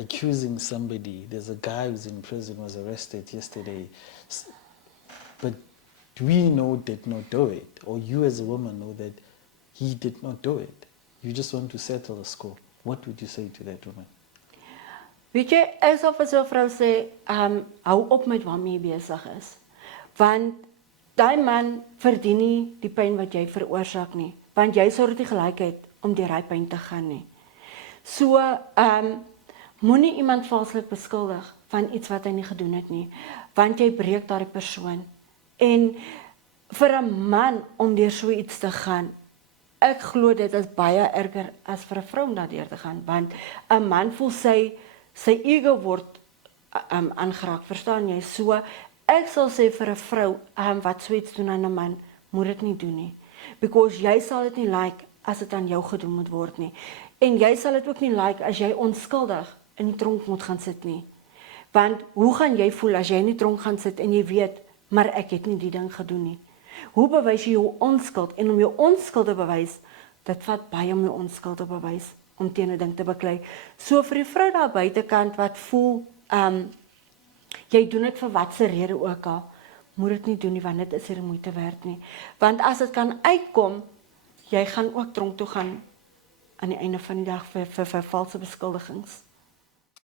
accusing somebody. There's a guy who's in prison, was arrested yesterday, but we know did not do it, or you as a woman know that he did not do it. You just want to settle a score. What would you say to that woman? Weet jy, ek sal vir so 'n vrou sê, hou op met waarmee jy besig is. Want daai man verdien nie die pyn wat jy veroorsaak nie, want jy sorg die gelykheid om deur hy pyn te gaan nie. So, moenie iemand valslik beskuldig van iets wat hy nie gedoen het nie, want jy breek daardie persoon. En vir 'n man om deur so iets te gaan, ek glo dit is baie erger as vir 'n vrou om daardeur te gaan, want 'n man voel sy ego word aangeraak, verstaan jy? So, ek sal sê vir 'n vrou wat so iets doen aan 'n man, moet dit nie doen nie. Because jy sal dit nie like as dit aan jou gedoen moet word nie. En jy sal dit ook nie like as jy onskuldig in die tronk moet gaan sit nie. Want hoe gaan jy voel as jy in die tronk gaan sit en jy weet, maar ek het nie die ding gedoen nie? Hoe bewys jy jou onskuld? En om jou onskuld te bewys, dit vat baie om jou onskuld te bewys, om teen 'n ding te beklei. So vir die vrou daar buitekant wat voel, jy doen dit vir watse rede ook al, moet dit nie doen nie, want dit is nie moeite werd nie. Want as dit kan uitkom, jy gaan ook tronk toe gaan aan die einde van die dag vir valse beskuldigings.